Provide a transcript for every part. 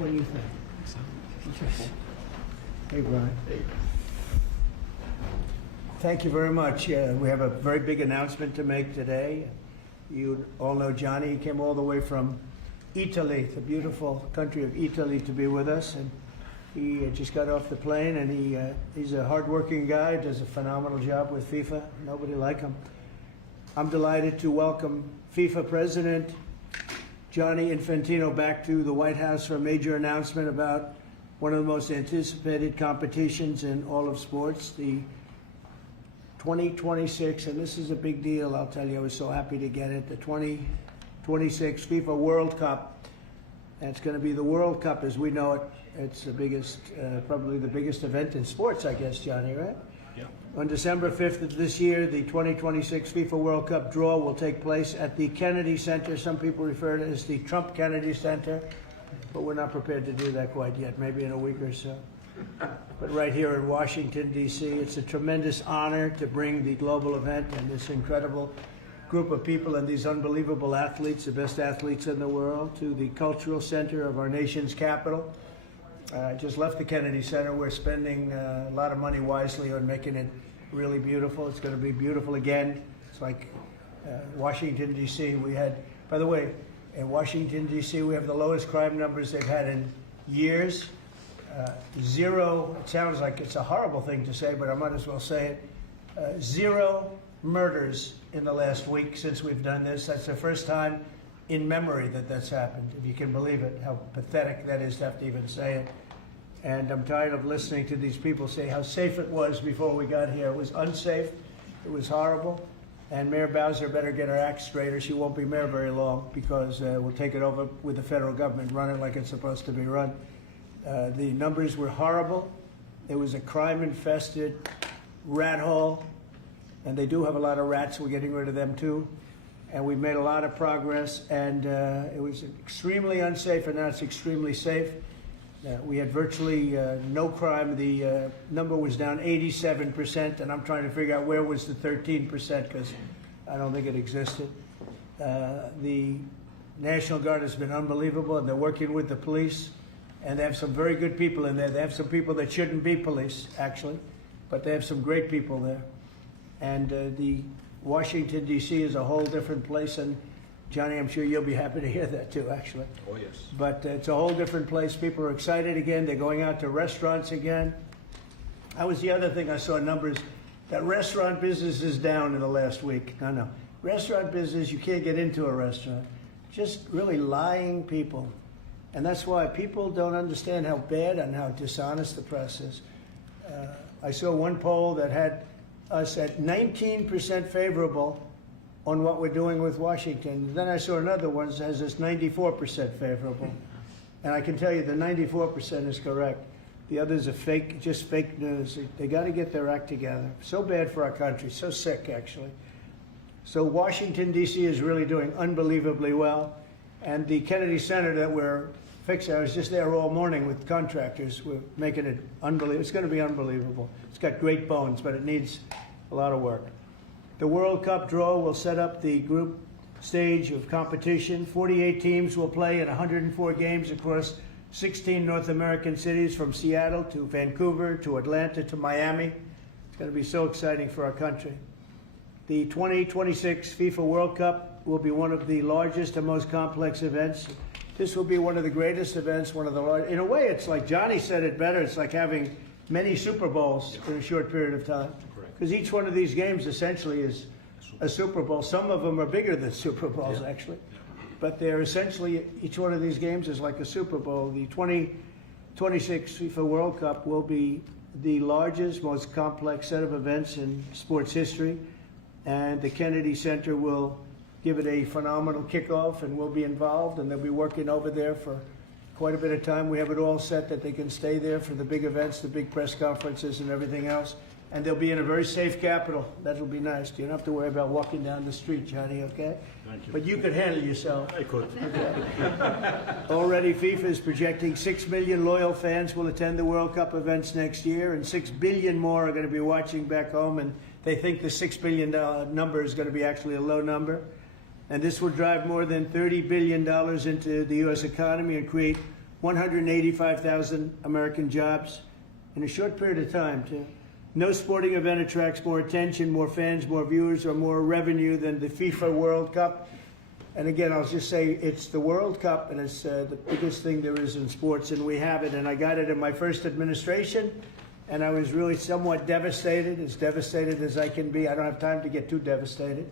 What do you think? Hey, Brian. Hey. Thank you very much. We have a very big announcement to make today. You all know Johnny. He came all the way from Italy, the beautiful country of Italy, to be with us. And he just got off the plane, and he's a hardworking guy, does a phenomenal job with FIFA. Nobody like him. I'm delighted to welcome FIFA President Gianni Infantino back to the White House for a major announcement about one of the most anticipated competitions in all of sports, the 2026, and this is a big deal, I'll tell you, I was so happy to get it, the 2026 FIFA World Cup. And it's going to be the World Cup as we know it. It's the biggest, probably the biggest event in sports, I guess, Johnny, right? Yeah. On December 5th of this year, the 2026 FIFA World Cup draw will take place at the Kennedy Center. Some people refer to it as the Trump Kennedy Center, but we're not prepared to do that quite yet, maybe in a week or so. But right here in Washington, D.C., it's a tremendous honor to bring the global event and this incredible group of people and these unbelievable athletes, the best athletes in the world, to the cultural center of our nation's capital. I just left the Kennedy Center. We're spending a lot of money wisely on making it really beautiful. It's going to be beautiful again. It's like Washington, D.C. We had, by the way, in Washington, D.C., we have the lowest crime numbers they've had in years. Zero, it sounds like it's a horrible thing to say, but I might as well say it. Zero murders in the last week since we've done this. That's the first time in memory that that's happened, if you can believe it, how pathetic that is to have to even say it. And I'm tired of listening to these people say how safe it was before we got here. It was unsafe, it was horrible, and Mayor Bowser better get her act straight or she won't be mayor very long, because we'll take it over with the federal government, run it like it's supposed to be run. The numbers were horrible. It was a crime-infested rat hole, and they do have a lot of rats. We're getting rid of them too. And we've made a lot of progress, and it was extremely unsafe, and now it's extremely safe. We had virtually no crime. The number was down 87%, and I'm trying to figure out where was the 13%, because I don't think it existed. The National Guard has been unbelievable, and they're working with the police, and they have some very good people in there. They have some people that shouldn't be police, actually, but they have some great people there. And the Washington, D.C. is a whole different place, and Johnny, I'm sure you'll be happy to hear that too, actually. Oh, yes. But it's a whole different place. People are excited again. They're going out to restaurants again. That was the other thing I saw numbers, that restaurant business is down in the last week. No. Restaurant business, you can't get into a restaurant. Just really lying people. And that's why people don't understand how bad and how dishonest the press is. I saw one poll that had us at 19% favorable on what we're doing with Washington. Then I saw another one that has us 94% favorable. And I can tell you the 94% is correct. The others are fake, just fake news. They got to get their act together. So bad for our country, so sick actually. So Washington, D.C. is really doing unbelievably well. And the Kennedy Center that we're fixing, I was just there all morning with contractors. We're making it unbelievable. It's going to be unbelievable. It's got great bones, but it needs a lot of work. The World Cup draw will set up the group stage of competition. 48 teams will play in 104 games across 16 North American cities, from Seattle to Vancouver to Atlanta to Miami. It's going to be so exciting for our country. The 2026 FIFA World Cup will be one of the largest and most complex events. This will be one of the greatest events, one of the largest. In a way, it's like Johnny said it better. It's like having many Super Bowls in a short period of time. Because each one of these games essentially is a Super Bowl. Some of them are bigger than Super Bowls, actually. But they're essentially, each one of these games is like a Super Bowl. The 2026 FIFA World Cup will be the largest, most complex set of events in sports history. And the Kennedy Center will give it a phenomenal kickoff, and we'll be involved, and they'll be working over there for quite a bit of time. We have it all set that they can stay there for the big events, the big press conferences and everything else. And they'll be in a very safe capital. That'll be nice. You don't have to worry about walking down the street, Johnny, okay? Thank you. But you could handle yourself. I could. Okay. Already, FIFA is projecting 6 million loyal fans will attend the World Cup events next year, and 6 billion more are going to be watching back home, and they think the $6 billion number is going to be actually a low number. And this will drive more than $30 billion into the U.S. economy and create 185,000 American jobs in a short period of time, too. No sporting event attracts more attention, more fans, more viewers, or more revenue than the FIFA World Cup. And again, I'll just say it's the World Cup, and it's the biggest thing there is in sports, and we have it. And I got it in my first administration, and I was really somewhat devastated, as devastated as I can be. I don't have time to get too devastated.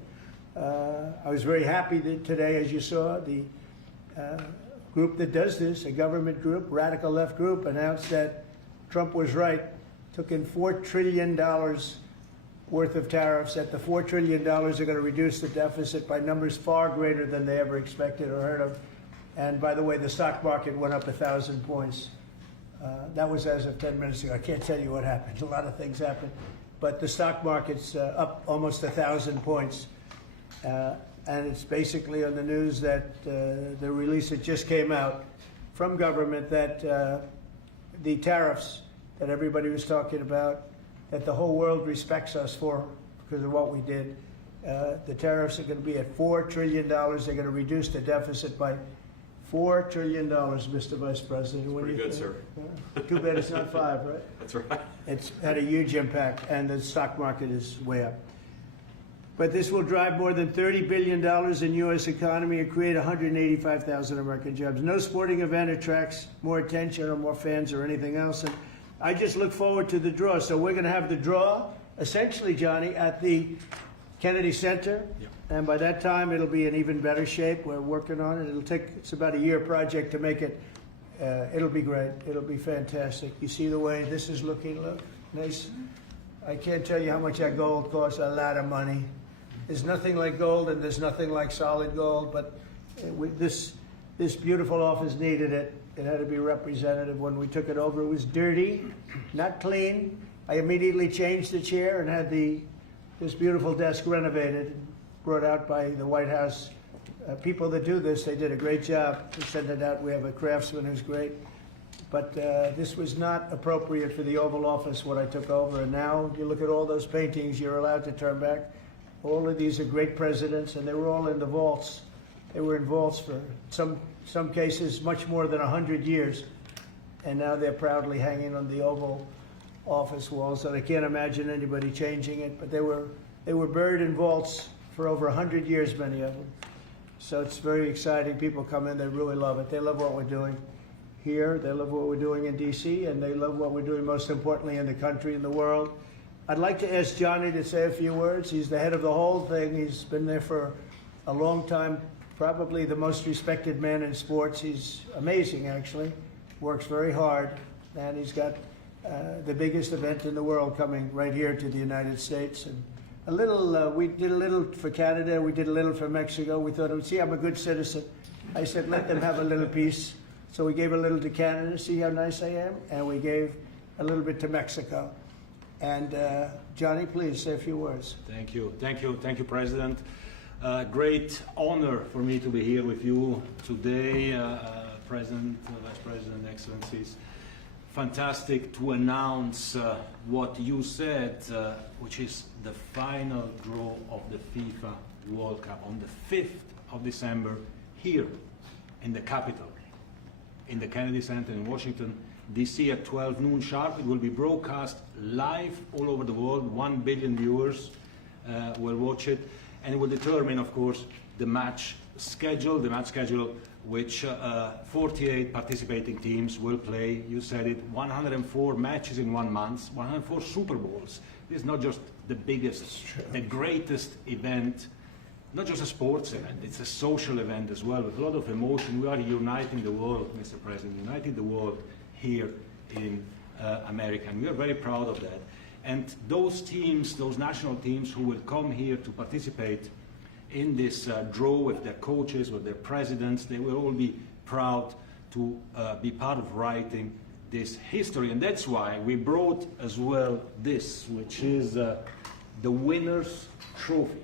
I was very happy that today, as you saw, the group that does this, a government group, radical left group, announced that Trump was right. Took in $4 trillion worth of tariffs. That the $4 trillion are going to reduce the deficit by numbers far greater than they ever expected or heard of. And by the way, the stock market went up 1,000 points. That was as of 10 minutes ago. I can't tell you what happened. A lot of things happened. But the stock market's up almost 1,000 points. And it's basically on the news that the release that just came out from government that the tariffs that everybody was talking about, that the whole world respects us for because of what we did. The tariffs are going to be at $4 trillion. They're going to reduce the deficit by $4 trillion, Mr. Vice President. Pretty good, sir. Too bad it's not 5, right? That's right. It's had a huge impact, and the stock market is way up. But this will drive more than $30 billion in U.S. economy and create 185,000 American jobs. No sporting event attracts more attention or more fans or anything else. And I just look forward to the draw. So we're going to have the draw, essentially, Johnny, at the Kennedy Center. Yep. And by that time, it'll be in even better shape. We're working on it. It's about a year project to make it. It'll be great. It'll be fantastic. You see the way this is looking? Look, nice. I can't tell you how much that gold costs. A lot of money. There's nothing like gold, and there's nothing like solid gold. But this beautiful office needed it. It had to be representative. When we took it over, it was dirty, not clean. I immediately changed the chair and had this beautiful desk renovated, brought out by the White House. People that do this, they did a great job to send it out. We have a craftsman who's great. But this was not appropriate for the Oval Office when I took over. And now you look at all those paintings you're allowed to turn back. All of these are great presidents, and they were all in the vaults. They were in vaults for some cases much more than 100 years, and now they're proudly hanging on the Oval Office walls. And I can't imagine anybody changing it. But they were buried in vaults for over 100 years, many of them. So it's very exciting. People come in, they really love it. They love what we're doing here. They love what we're doing in D.C., and they love what we're doing, most importantly, in the country and the world. I'd like to ask Johnny to say a few words. He's the head of the whole thing. He's been there for a long time. Probably the most respected man in sports. He's amazing, actually. Works very hard, and he's got the biggest event in the world coming right here to the United States. And a little, we did a little for Canada. We did a little for Mexico. We thought, see, I'm a good citizen. I said, let them have a little piece. So we gave a little to Canada. See how nice I am? And we gave a little bit to Mexico. And Johnny, please say a few words. Thank you, President. Great honor for me to be here with you today, President, Vice President, Excellencies. Fantastic to announce what you said, which is the final draw of the FIFA World Cup on the 5th of December here in the capital, in the Kennedy Center in Washington, D.C. at 12 noon sharp. It will be broadcast live all over the world. 1 billion viewers will watch it. And it will determine, of course, the match schedule, which 48 participating teams will play. You said it, 104 matches in 1 month, 104 Super Bowls. This is not just the biggest, the greatest event, not just a sports event, it's a social event as well, with a lot of emotion. We are uniting the world, Mr. President, uniting the world here in America, and we are very proud of that. And those teams, those national teams who will come here to participate in this draw with their coaches, with their presidents, they will all be proud to be part of writing this history. And that's why we brought as well this, which is the winner's trophy.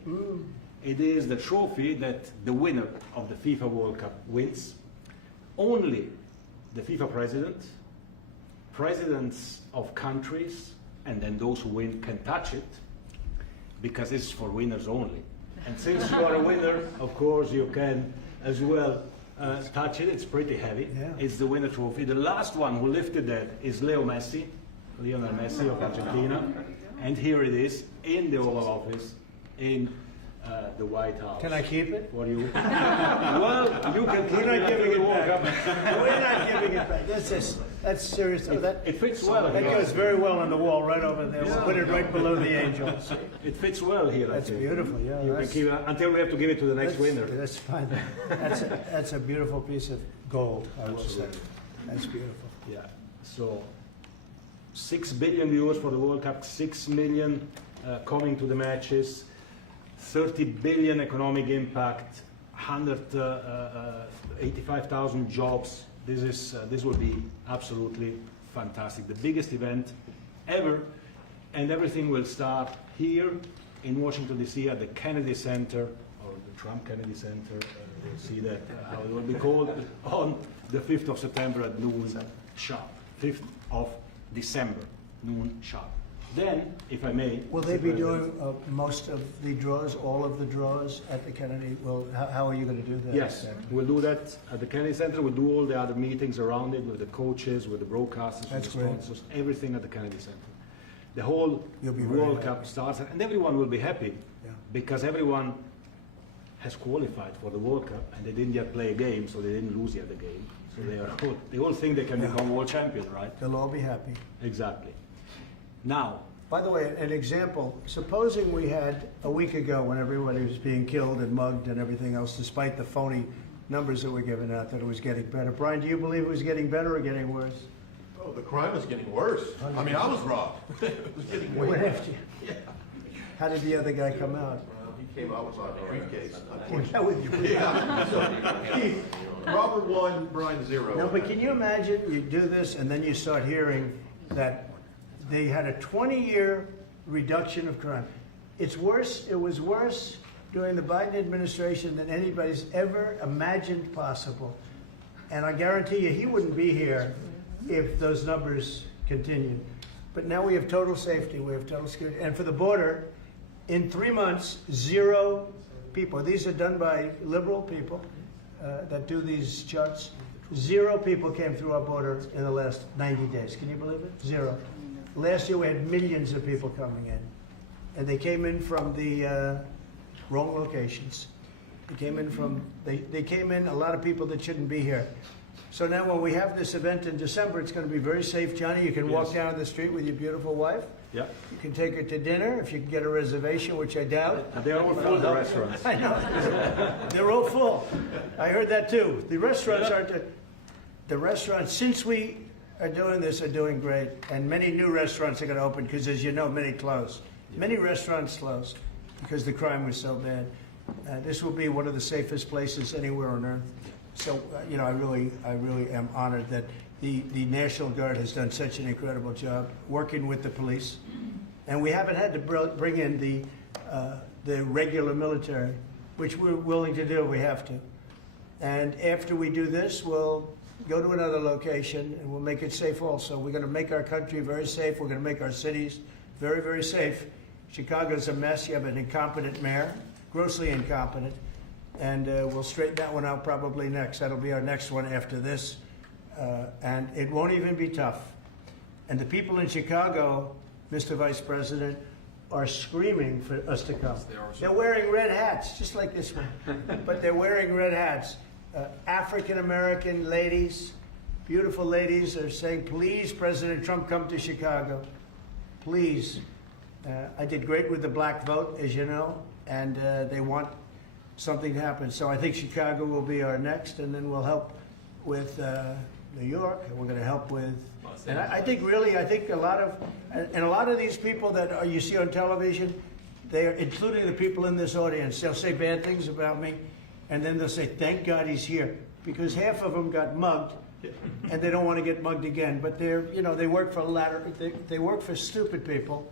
It is the trophy that the winner of the FIFA World Cup wins. Only the FIFA president, presidents of countries, and then those who win can touch it, because it's for winners only. And since you are a winner, of course, you can as well touch it. It's pretty heavy. Yeah. It's the winner trophy. The last one who lifted that is Lionel Messi of Argentina. And here it is in the Oval Office in the White House. Can I keep it? For you. Well, you can keep We're not giving it back. back. We're not giving it back. That's serious. Oh, It fits well. that goes very well on the wall right over there. We'll put it right below the angels. It fits well here. I That's think. beautiful. Yeah, You can that's- keep it until we have to give it to the next winner. That's fine. That's a beautiful piece of gold, I will say. Absolutely. That's beautiful. Yeah. So 6 billion viewers for the World Cup, 6 million coming to the matches, 30 billion economic impact, 185,000 jobs. This will be absolutely fantastic. The biggest event ever, and everything will start here in Washington D.C. at the Kennedy Center, or the Trump Kennedy Center. We'll see that how it will be called on the 5th of September at noon sharp. 5th of December, noon sharp. Then, if I may, Will they be Mr. President, doing most of the draws, all of the draws at the Kennedy? Well, how are you going to do that? Yes, we'll do that at the Kennedy Center. We'll do all the other meetings around it with the coaches, with the broadcasters, with That's the great. sponsors, everything at the Kennedy Center. The whole You'll be very World happy. Cup starts, and everyone will be happy Yeah. because everyone has qualified for the World Cup, and they didn't yet play a game, so they didn't lose yet the game. So they all think they can Yeah. become world champion, right? They'll all be happy. Exactly. Now, By the way, an example, supposing we had a week ago when everybody was being killed and mugged and everything else, despite the phony numbers that were given out, that it was getting better. Brian, do you believe it was getting better or getting worse? Oh, the crime was getting worse. I mean, I was robbed. It was getting way What worse. after you? How did the other guy come out? He came out with a briefcase. Yeah, with you. Yeah. So, Robert 1, Brian 0. No, but can you imagine, you do this and then you start hearing that they had a 20-year reduction of crime. It's worse, it was worse during the Biden administration than anybody's ever imagined possible. And I guarantee you, he wouldn't be here if those numbers continued. But now we have total safety, we have total security. And for the border, in 3 months, 0 people. These are done by liberal people that do these charts. 0 people came through our border in the last 90 days. Can you believe it? 0. Last year we had millions of people coming in. And they came in from the wrong locations. They came in a lot of people that shouldn't be here. So now when we have this event in December, it's going to be very safe. Johnny, you can walk Yes. down the street with your beautiful wife. yeah, You can take her to dinner if you can get a reservation, which I doubt. they're all full, the restaurants. I know. They're all full. I heard that too. The restaurants aren't, the restaurants, since we are doing this, are doing great. And many new restaurants are going to open because, as you know, many closed. Many restaurants closed because the crime was so bad. This will be one of the safest places anywhere on earth. So, you know, I really am honored that the National Guard has done such an incredible job working with the police. And we haven't had to bring in the regular military, which we're willing to do. We have to. And after we do this, we'll go to another location and we'll make it safe also. We're going to make our country very safe. We're going to make our cities very, very safe. Chicago's a mess. You have an incompetent mayor, grossly incompetent. And we'll straighten that one out probably next. That'll be our next one after this. And it won't even be tough. And the people in Chicago, Mr. Vice President, are screaming for us to come. They're wearing red hats, just like this one. But they're wearing red hats. African-American ladies, beautiful ladies, are saying, please, President Trump, come to Chicago. Please. I did great with the black vote, as you know, and they want something to happen. So I think Chicago will be our next, and then we'll help with New York, and we're going to help with, and I think a lot of these people that you see on television, they are, including the people in this audience, they'll say bad things about me, and then they'll say, thank God he's here, because half of them got mugged, and they don't want to get mugged again. But they're, you know, they work for they work for stupid people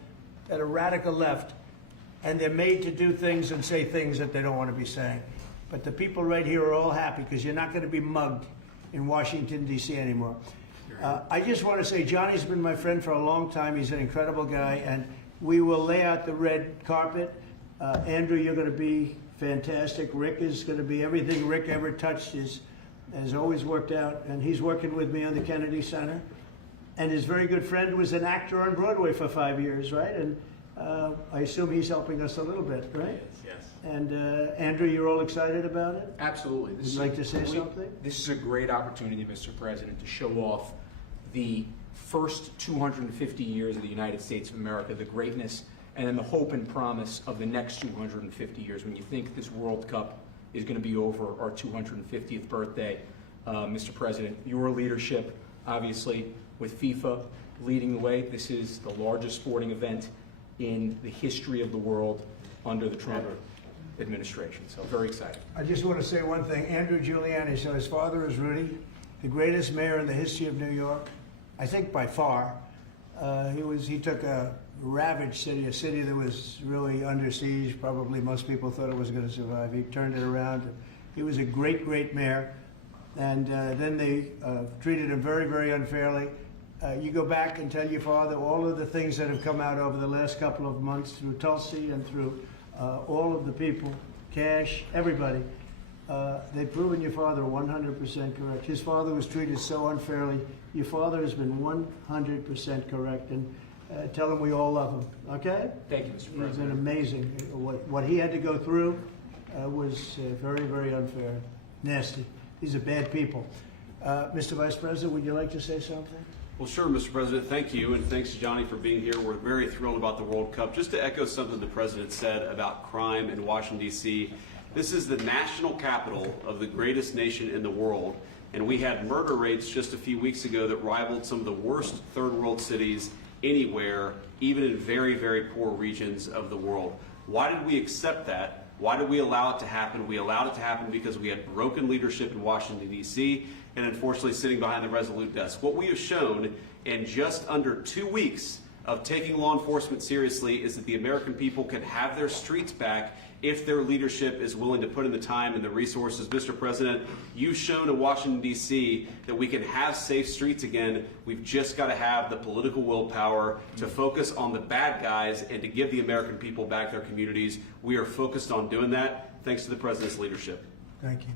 that are radical left, and they're made to do things and say things that they don't want to be saying. But the people right here are all happy because you're not going to be mugged in Washington, D.C. anymore. I just want to say Johnny's been my friend for a long time. He's an incredible guy, and we will lay out the red carpet. Andrew, you're going to be fantastic. Rick is going to be, everything Rick ever touched is has always worked out, and he's working with me on the Kennedy Center. And his very good friend was an actor on Broadway for 5 years, right? And I assume he's helping us a little bit, right? Yes. And Andrew, you're all excited about it? Absolutely. Would you like to say something? This is a great opportunity, Mr. President, to show off the first 250 years of the United States of America, the greatness, and then the hope and promise of the next 250 years. When you think this World Cup is going to be over our 250th birthday, Mr. President, your leadership, obviously, with FIFA leading the way, this is the largest sporting event in the history of the world under the Trump administration. So very excited. I just want to say one thing. Andrew Giuliani, so his father is Rudy, the greatest mayor in the history of New York, I think by far. He took a ravaged city, a city that was really under siege. Probably most people thought it was going to survive. He turned it around. He was a great, great mayor. And then they treated him very, very unfairly. You go back and tell your father all of the things that have come out over the last couple of months through Tulsi and through all of the people, Cash, everybody. They've proven your father 100% correct. His father was treated so unfairly. Your father has been 100% correct. And tell him we all love him, okay? Thank you, Mr. President. He's been amazing. What he had to go through was very, very unfair, nasty. These are bad people. Mr. Vice President, would you like to say something? Well, sure, Mr. President. Thank you, and thanks to Johnny for being here. We're very thrilled about the World Cup. Just to echo something the President said about crime in Washington, D.C., this is the national capital of the greatest nation in the world, and we had murder rates just a few weeks ago that rivaled some of the worst third world cities anywhere, even in very, very poor regions of the world. Why did we accept that? Why did we allow it to happen? We allowed it to happen because we had broken leadership in Washington, D.C., and unfortunately sitting behind the Resolute desk. What we have shown in just under 2 weeks of taking law enforcement seriously is that the American people can have their streets back if their leadership is willing to put in the time and the resources. Mr. President, you've shown in Washington, D.C. that we can have safe streets again. We've just got to have the political willpower to focus on the bad guys and to give the American people back their communities. We are focused on doing that thanks to the President's leadership. Thank you.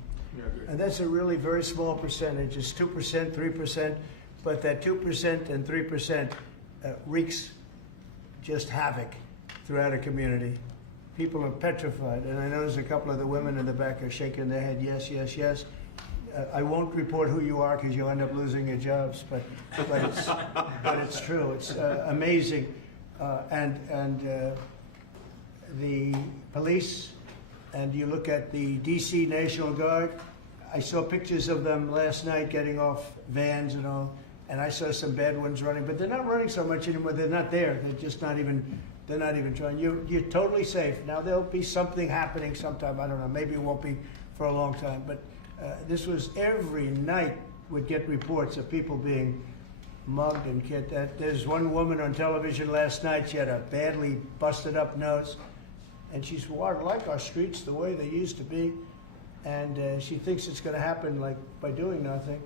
And that's a really very small percentage. It's 2%, 3%, but that 2% and 3% wreaks just havoc throughout a community. People are petrified, and I notice a couple of the women in the back are shaking their head, yes, yes, yes. I won't report who you are because you'll end up losing your jobs, but it's true. It's amazing, and the police. And you look at the D.C. National Guard, I saw pictures of them last night getting off vans and all, and I saw some bad ones running, but they're not running so much anymore. They're not there. They're just not even trying. You're totally safe. Now, there'll be something happening sometime. I don't know. Maybe it won't be for a long time, but this was every night would get reports of people being mugged and killed. There's one woman on television last night. She had a badly busted up nose. And she's, well, I like our streets the way they used to be. And she thinks it's going to happen like by doing nothing.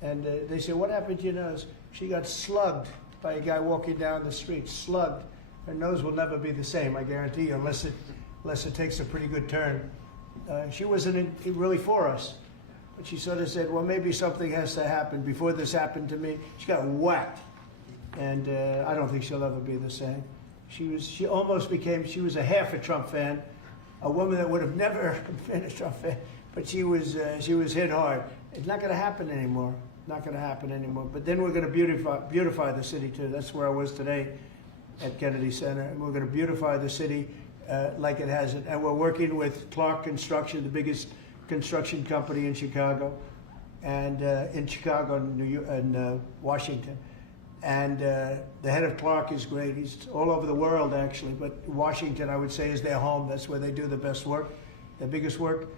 And they say, what happened to your nose? She got slugged by a guy walking down the street, slugged. Her nose will never be the same, I guarantee you, unless it takes a pretty good turn. She wasn't really for us. But she sort of said, well, maybe something has to happen. Before this happened to me, she got whacked. And I don't think she'll ever be the same. She almost became, she was a half a Trump fan, a woman that would have never been a Trump fan, but she was hit hard. It's not going to happen anymore. Not going to happen anymore. But then we're going to beautify the city too. That's where I was today at Kennedy Center. And we're going to beautify the city like it hasn't. And we're working with Clark Construction, the biggest construction company in Chicago, and in Chicago and Washington. And the head of Clark is great. He's all over the world, actually. But Washington, I would say, is their home. That's where they do the best work, the biggest work.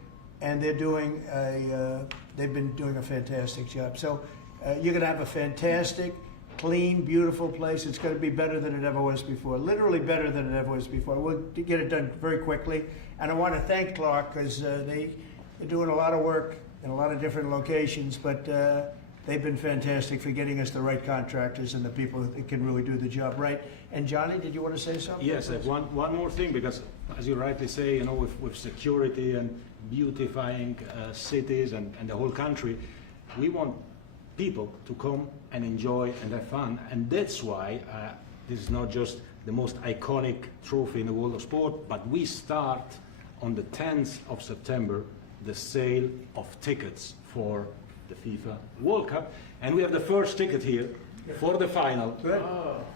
And they've been doing a fantastic job. So you're going to have a fantastic, clean, beautiful place. It's going to be better than it ever was before, literally better than it ever was before. We'll get it done very quickly. And I want to thank Clark because they're doing a lot of work in a lot of different locations. But they've been fantastic for getting us the right contractors and the people that can really do the job right. And Johnny, did you want to say something? Yes, one more thing, because as you rightly say, with security and beautifying cities and the whole country. We want people to come and enjoy and have fun, and that's why this is not just the most iconic trophy in the world of sport, but we start on the 10th of September the sale of tickets for the FIFA World Cup, and we have the first ticket here for the final. Good.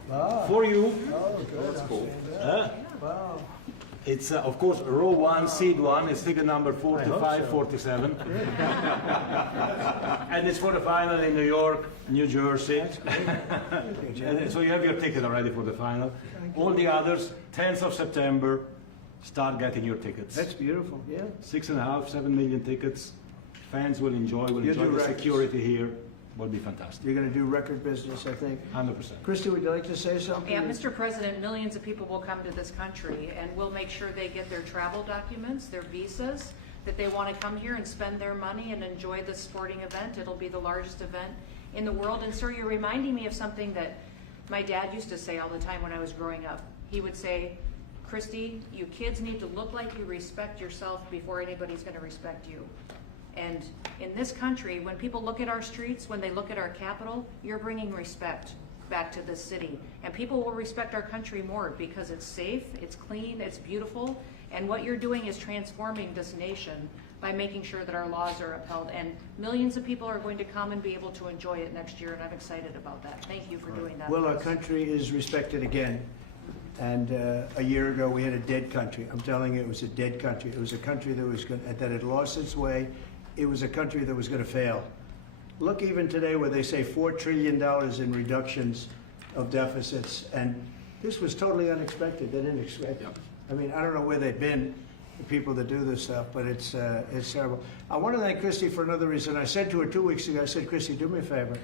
Wow. For you. Oh, good. That's cool. Wow. It's of course row 1, seat 1. It's ticket number 45, 47. And it's for the final in New York, New Jersey. And so you have your ticket already for the final. All the others, 10th of September, start getting your tickets. That's beautiful. Yeah. 6.5, 7 million tickets. Fans will enjoy You'll do the records. security here. Will be fantastic. You're going to do record business, I think. 100%. Christy, would you like to say something? Yeah, Mr. President, millions of people will come to this country, and we'll make sure they get their travel documents, their visas, that they want to come here and spend their money and enjoy the sporting event. It'll be the largest event in the world. And sir, you're reminding me of something that my dad used to say all the time when I was growing up. He would say, Christy, you kids need to look like you respect yourself before anybody's going to respect you. And in this country, when people look at our streets, when they look at our capital, you're bringing respect back to this city. And people will respect our country more because it's safe, it's clean, it's beautiful. And what you're doing is transforming this nation by making sure that our laws are upheld. And millions of people are going to come and be able to enjoy it next year, and I'm excited about that. Thank you for doing that. Well, for our us. country is respected again. And a year ago, we had a dead country. I'm telling you, it was a dead country. It was a country that had lost its way. It was a country that was going to fail. Look, even today, where they say $4 trillion in reductions of deficits, and this was totally unexpected. They didn't expect it. I mean, I don't know where they've been, the people that do this stuff, but it's terrible. I want to thank Christy for another reason. I said to her 2 weeks ago, I said, Christy, do me a favor.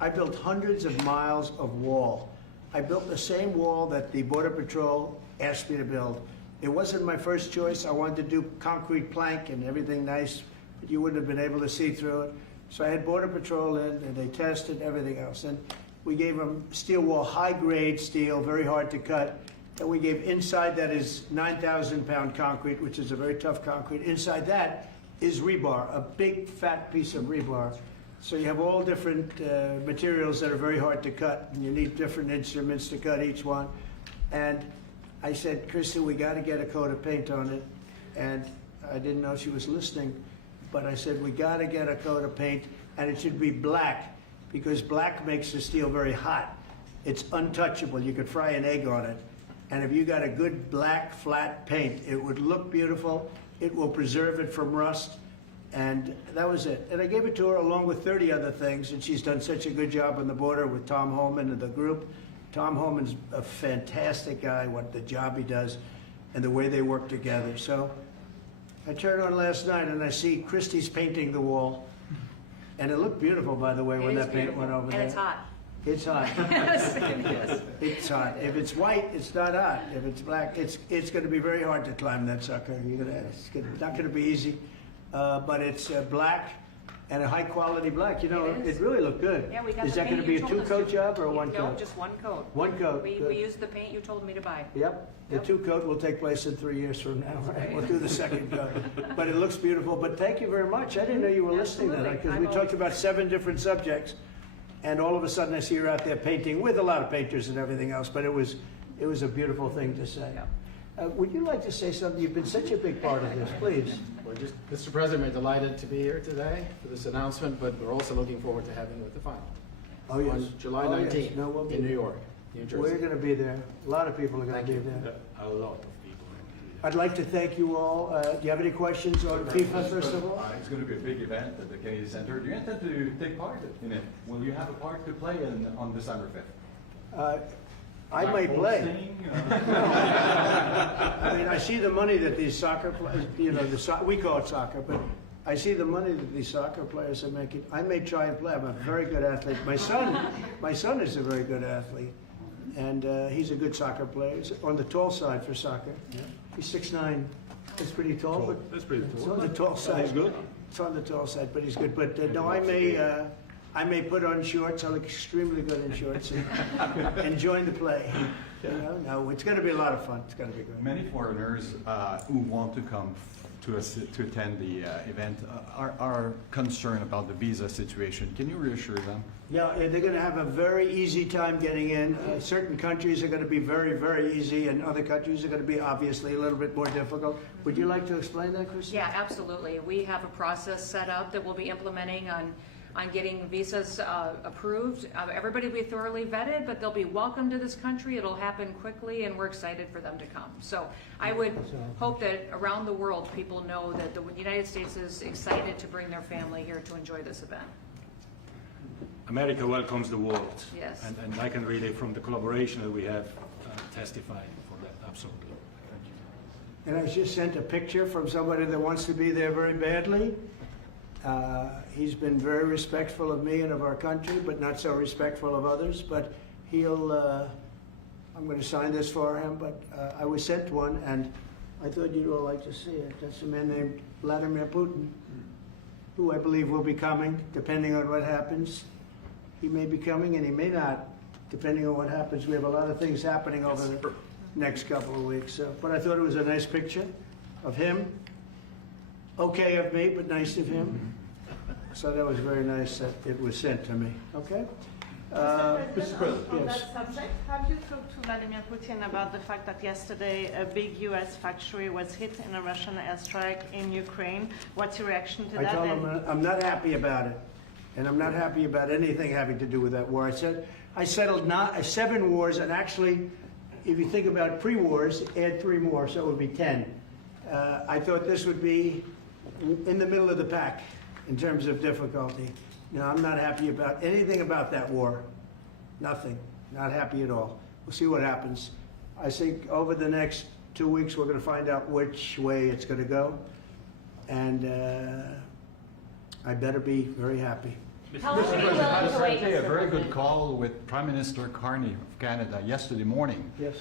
I built hundreds of miles of wall. I built the same wall that the Border Patrol asked me to build. It wasn't my first choice. I wanted to do concrete plank and everything nice, but you wouldn't have been able to see through it. So I had Border Patrol in, and they tested everything else. And we gave them steel wall, high-grade steel, very hard to cut. And we gave inside that is 9,000-pound concrete, which is a very tough concrete. Inside that is rebar, a big, fat piece of rebar. So you have all different materials that are very hard to cut, and you need different instruments to cut each one. And I said, Christy, we got to get a coat of paint on it. And I didn't know she was listening. But I said, we got to get a coat of paint, and it should be black, because black makes the steel very hot. It's untouchable. You could fry an egg on it. And if you got a good black, flat paint, it would look beautiful. It will preserve it from rust. And that was it. And I gave it to her along with 30 other things, and she's done such a good job on the border with Tom Holman and the group. Tom Holman's a fantastic guy, what the job he does, and the way they work together. So I turned on last night and I see Christie's painting the wall. And it looked beautiful, by the way, when that paint went over there. And it's hot. It's hot. Yes, it is. It's hot. If it's white, it's not hot. If it's black, it's going to be very hard to climb that sucker. It's not going to be easy. But it's black and a high quality black. You know, It is. it really looked good. Yeah, we got Is the that paint going to be you a told us two-coat to. job or a one No, coat? just one coat. One coat. We Good. used the paint you told me to buy. Yep. The Yep. two-coat will take place in 3 years from now. Right? We'll do the second coat. But it looks beautiful. But thank you very much. I didn't know you were listening to that, Absolutely. because we I'm talked always- about 7 different subjects, and all of a sudden I see her out there painting with a lot of painters and everything else. But it was a beautiful thing to say. Yep. Would you like to say something? You've been such a big part of this. Please. We're just, Mr. President, we're delighted to be here today for this announcement, but we're also looking forward to having you at the final. Oh, yes. On July Oh, yes. 19th No, we'll be in New there. York, New We're Jersey. going to be there. A lot of people are going Thank to be you. there. A lot of people. I'd like to thank you all. Do you have any questions on FIFA, first of all? It's going to be a big event at the Kennedy Center. Do you intend to take part in it? Will you have a part to play on December 5th? I may play. Hosting, I mean, I see the money that these soccer players, you know, we call it soccer, but I see the money that these soccer players are making. I may try and play. I'm a very good athlete. My son is a very good athlete, and he's a good soccer player. He's on the tall side for soccer. He's 6'9". That's pretty tall, but That's pretty it's cool. on the tall side. He's good. It's on the tall side, but he's good. But no, I may put on shorts. I look extremely good in shorts and join the play. You know, no, it's going to be a lot of fun. It's going to be good. Many foreigners who want to come to attend the event are concerned about the visa situation. Can you reassure them? Yeah, they're going to have a very easy time getting in. Certain countries are going to be very, very easy, and other countries are going to be obviously a little bit more difficult. Would you like to explain that, Christine? Yeah, absolutely. We have a process set up that we'll be implementing on getting visas approved. Everybody will be thoroughly vetted, but they'll be welcome to this country. It'll happen quickly, and we're excited for them to come. So I would hope that around the world, people know that the United States is excited to bring their family here to enjoy this event. America welcomes the world. Yes. And I can really, from the collaboration that we have, testify for that, absolutely. And I just sent a picture from somebody that wants to be there very badly. He's been very respectful of me and of our country, but not so respectful of others. But he'll, I'm going to sign this for him, but I was sent one, and I thought you'd all like to see it. That's a man named Vladimir Putin, who I believe will be coming, depending on what happens. He may be coming, and he may not, depending on what happens. We have a lot of things happening over the next couple of weeks. So, but I thought it was a nice picture of him. Okay of me, but nice of him. So that was very nice that it was sent to me. Okay? Mr. President. On Yes. that subject, have you talked to Vladimir Putin about the fact that yesterday a big U.S. factory was hit in a Russian airstrike in Ukraine? What's your reaction to I that? told him I'm not happy about it. And I'm not happy about anything having to do with that war. I settled 7 wars, and actually, if you think about pre-wars, add 3 more, so it would be 10. I thought this would be in the middle of the pack in terms of difficulty. No, I'm not happy about anything about that war. Nothing. Not happy at all. We'll see what happens. I think over the next 2 weeks, we're going to find out which way it's going to go. And I better be very happy. Mr. President, I had a very good call with Prime Minister Carney of Canada yesterday morning. Yes.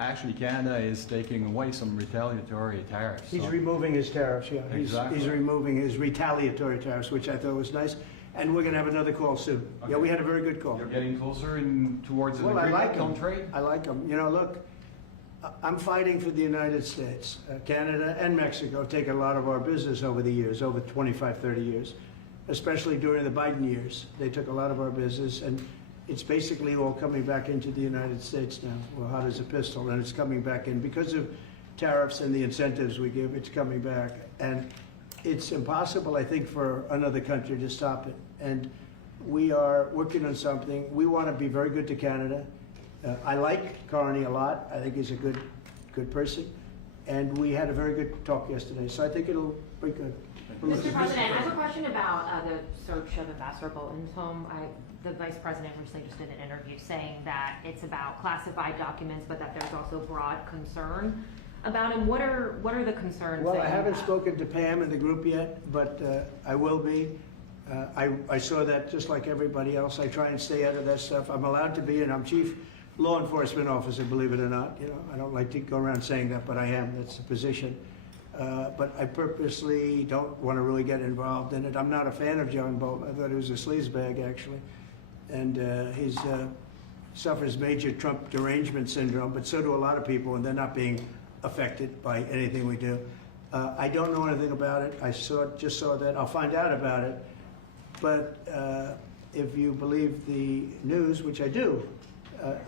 Actually, Canada is taking away some retaliatory tariffs. He's so- removing his tariffs, yeah. Exactly. He's removing his retaliatory tariffs, which I thought was nice. And we're going to have another call soon. Okay. Yeah, we had a very good call. You're getting closer towards an Well, I like agreement him. on trade? I like him. You know, look, I'm fighting for the United States. Canada and Mexico take a lot of our business over the years, over 25, 30 years, especially during the Biden years. They took a lot of our business, and it's basically all coming back into the United States now. Well, hot as a pistol, and it's coming back in. Because of tariffs and the incentives we give, it's coming back. And it's impossible, I think, for another country to stop it. And we are working on something. We want to be very good to Canada. I like Carney a lot. I think he's a good person. And we had a very good talk yesterday, so I think it'll be good. Mr. President, I have a question about the search of Ambassador Bolton's home. The Vice President recently just did an interview saying that it's about classified documents, but that there's also broad concern about him. What are the concerns? Well, that I you haven't have? spoken to Pam in the group yet, but I will be. I saw that just like everybody else. I try and stay out of that stuff. I'm allowed to be, and I'm chief law enforcement officer, believe it or not. You know, I don't like to go around saying that, but I am. That's the position. But I purposely don't want to really get involved in it. I'm not a fan of John Bolton. I thought he was a sleazebag, actually. And he suffers major Trump derangement syndrome, but so do a lot of people, and they're not being affected by anything we do. I don't know anything about it. I just saw that. I'll find out about it. But if you believe the news, which I do,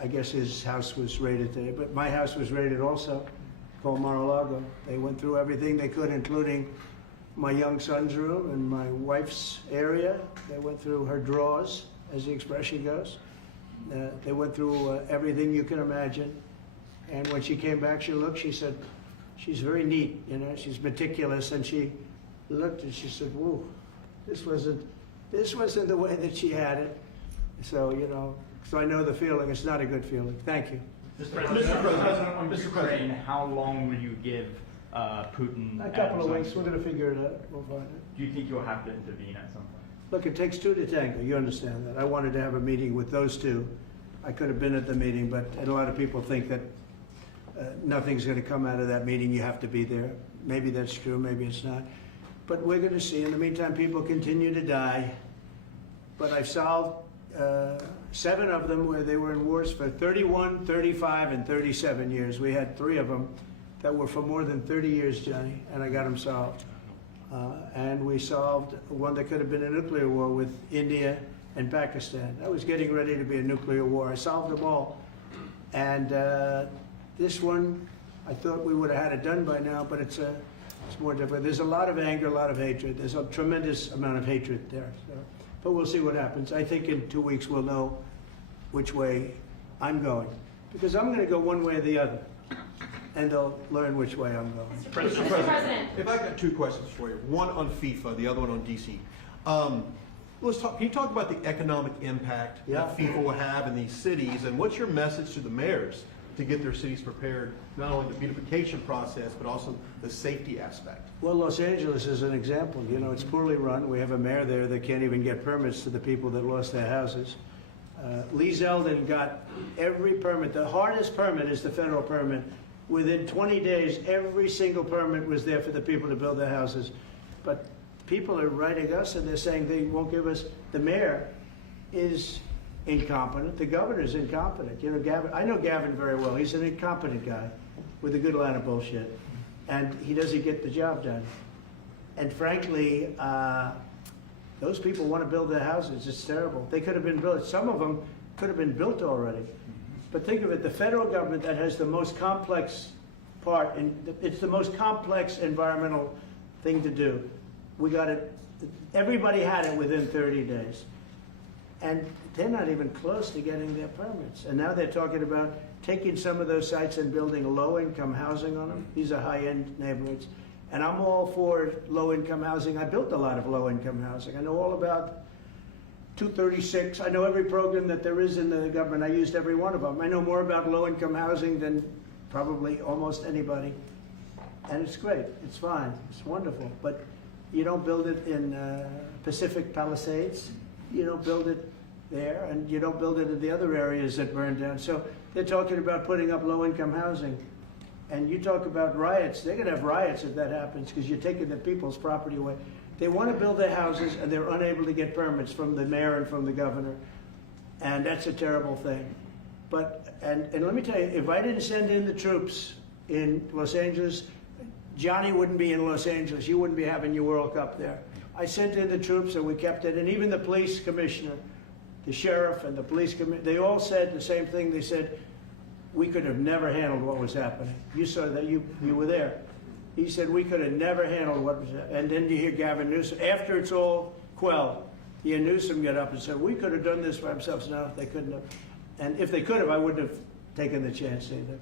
I guess his house was raided today. But my house was raided also, called Mar-a-Lago. They went through everything they could, including my young son's room and my wife's area. They went through her drawers, as the expression goes. They went through everything you can imagine. And when she came back, she said, she's very neat, you know, she's meticulous. And she looked and she said, whoa, this wasn't the way that she had it. So, you know, so I know the feeling. It's not a good feeling. Thank you. Mr. President, on Ukraine, how long will you give Putin? A couple of weeks. We're going to figure it out. We'll find it. Do you think you'll have to intervene at some point? Look, it takes 2 to tango. You understand that. I wanted to have a meeting with those 2. I could have been at the meeting, but a lot of people think that nothing's going to come out of that meeting. You have to be there. Maybe that's true. Maybe it's not. But we're going to see. In the meantime, people continue to die. But I've solved 7 of them where they were in wars for 31, 35, and 37 years. We had 3 of them that were for more than 30 years, Johnny, and I got them solved. And we solved one that could have been a nuclear war with India and Pakistan. That was getting ready to be a nuclear war. I solved them all. And this one, I thought we would have had it done by now, but it's more difficult. There's a lot of anger, a lot of hatred. There's a tremendous amount of hatred there. So, but we'll see what happens. I think in 2 weeks we'll know which way I'm going. Because I'm going to go one way or the other. And they'll learn which way I'm going. Mr. President. If I got two questions for you, one on FIFA, the other one on DC. Let's talk. Can you talk about the economic impact that FIFA will have in these cities, and what's your message to the mayors to get their cities prepared, not only the beautification process, but also the safety aspect? Well, Los Angeles is an example. You know, it's poorly run. We have a mayor there that can't even get permits to the people that lost their houses. Lee Zeldin got every permit. The hardest permit is the federal permit. Within 20 days, every single permit was there for the people to build their houses. But people are writing us and they're saying they won't give us. The mayor is incompetent. The governor is incompetent. You know, Gavin, I know Gavin very well. He's an incompetent guy with a good line of bullshit. And he doesn't get the job done. And frankly, those people want to build their houses. It's terrible. They could have been built. Some of them could have been built already. But think of it, the federal government that has the most complex part, and it's the most complex environmental thing to do. We got it, everybody had it within 30 days. And they're not even close to getting their permits. And now they're talking about taking some of those sites and building low-income housing on them. These are high-end neighborhoods. And I'm all for low-income housing. I built a lot of low-income housing. I know all about 236. I know every program that there is in the government. I used every one of them. I know more about low-income housing than probably almost anybody. And it's great. It's fine. It's wonderful. But you don't build it in Pacific Palisades. You don't build it there. And you don't build it in the other areas that burned down. So they're talking about putting up low-income housing. And you talk about riots. They're going to have riots if that happens because you're taking the people's property away. They want to build their houses, and they're unable to get permits from the mayor and from the governor. And that's a terrible thing. But, and let me tell you, if I didn't send in the troops in Los Angeles, Johnny wouldn't be in Los Angeles. You wouldn't be having your World Cup there. I sent in the troops, and we kept it. And even the police commissioner, the sheriff and the police commissioner, they all said the same thing. They said, we could have never handled what was happening. You saw that, you were there. He said, we could have never handled what was happening. And then you hear Gavin Newsom, after it's all quelled, you hear Newsom get up and said, we could have done this for ourselves. No, they couldn't have. And if they could have, I wouldn't have taken the chance either.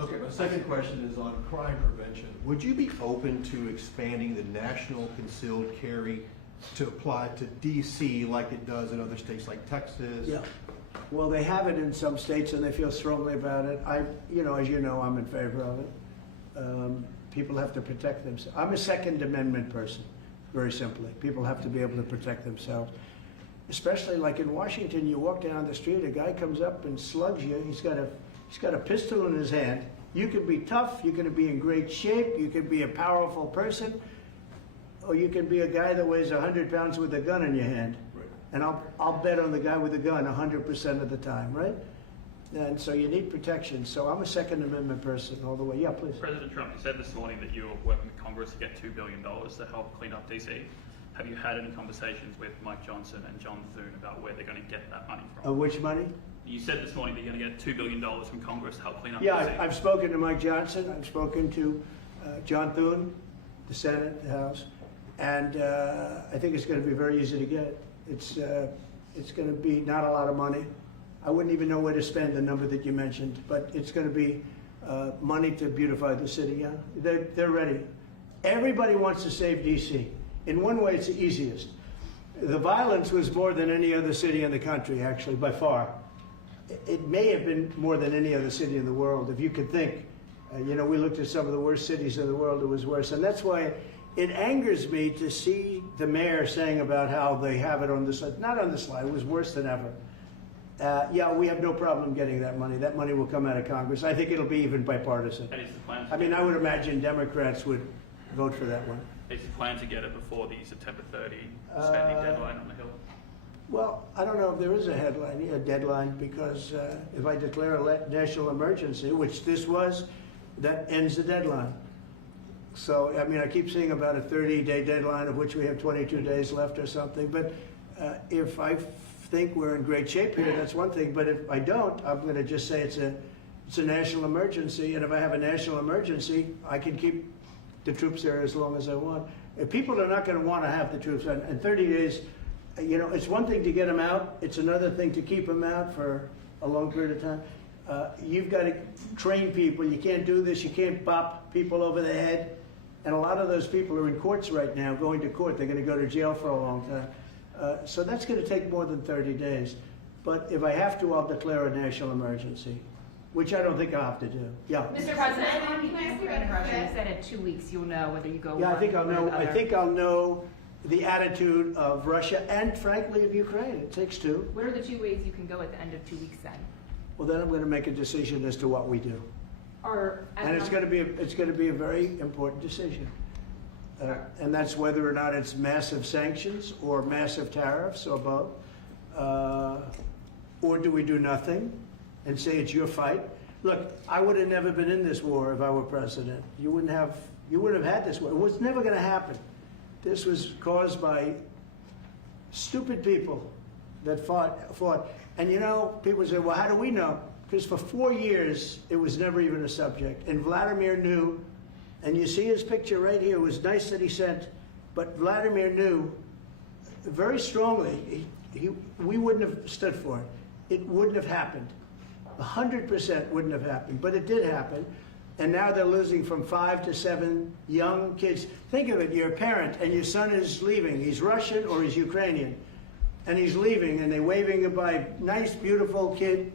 Okay, my second question is on crime prevention. Would you be open to expanding the national concealed carry to apply to D.C. like it does in other states like Texas? Yeah. Well, they have it in some states and they feel strongly about it. As you know, I'm in favor of it. People have to protect themselves. I'm a Second Amendment person, very simply. People have to be able to protect themselves. Especially like in Washington, you walk down the street, a guy comes up and slugs you. He's got a pistol in his hand. You can be tough, you can be in great shape, you can be a powerful person, or you can be a guy that weighs 100 pounds with a gun in your hand. Right. And I'll bet on the guy with the gun 100% of the time, right? And so you need protection. So I'm a Second Amendment person all the way. Yeah, please. President Trump, you said this morning that you're working with Congress to get $2 billion to help clean up DC. Have you had any conversations with Mike Johnson and John Thune about where they're going to get that money from? Which money? You said this morning that you're going to get $2 billion from Congress to help clean up DC. Yeah, I've spoken to Mike Johnson. I've spoken to John Thune, the Senate, the House. And I think it's going to be very easy to get. It's going to be not a lot of money. I wouldn't even know where to spend the number that you mentioned, but it's going to be money to beautify the city. Yeah, they're ready. Everybody wants to save D.C. In one way, it's the easiest. The violence was more than any other city in the country, actually, by far. It may have been more than any other city in the world, if you could think. We looked at some of the worst cities in the world, it was worse. And that's why it angers me to see the mayor saying about how they have it on the slide. Not on the slide, it was worse than ever. Yeah, we have no problem getting that money. That money will come out of Congress. I think it'll be even bipartisan. And is the plan I mean, I would imagine Democrats would vote for that one. Is the plan to get it before the September 30 spending deadline on the Hill? Well, I don't know if there is a deadline, because if I declare a national emergency, which this was, that ends the deadline. So, I mean, I keep seeing about a 30-day deadline, of which we have 22 days left or something. But if I think we're in great shape here, that's one thing. But if I don't, I'm going to just say it's a national emergency. And if I have a national emergency, I can keep the troops there as long as I want. If people are not going to want to have the troops, and 30 days, you know, it's one thing to get them out. It's another thing to keep them out for a long period of time. You've got to train people. You can't do this. You can't bop people over the head. And a lot of those people are in courts right now, going to court. They're going to go to jail for a long time. So that's going to take more than 30 days. But if I have to, I'll declare a national emergency, which I don't think I'll have to do. Yeah. Mr. President, you said in 2 weeks you'll know whether you go. Yeah, I think I'll one way know. or the I other. think I'll know the attitude of Russia and, frankly, of Ukraine. It takes two. What are the 2 ways you can go at the end of 2 weeks then? Well, then I'm going to make a decision as to what we do. Or And it's going to be a very important decision. And that's whether or not it's massive sanctions or massive tariffs or both. Or do we do nothing and say it's your fight? Look, I would have never been in this war if I were president. You would have had this war. It was never going to happen. This was caused by stupid people that fought. And you know, people say, well, how do we know? Because for 4 years, it was never even a subject. And Vladimir knew, and you see his picture right here. It was nice that he sent, but Vladimir knew very strongly we wouldn't have stood for it. It wouldn't have happened. 100% wouldn't have happened, but it did happen. And now they're losing from 5 to 7 young kids. Think of it, you're a parent and your son is leaving. He's Russian or he's Ukrainian. And he's leaving and they're waving goodbye. Nice, beautiful kid.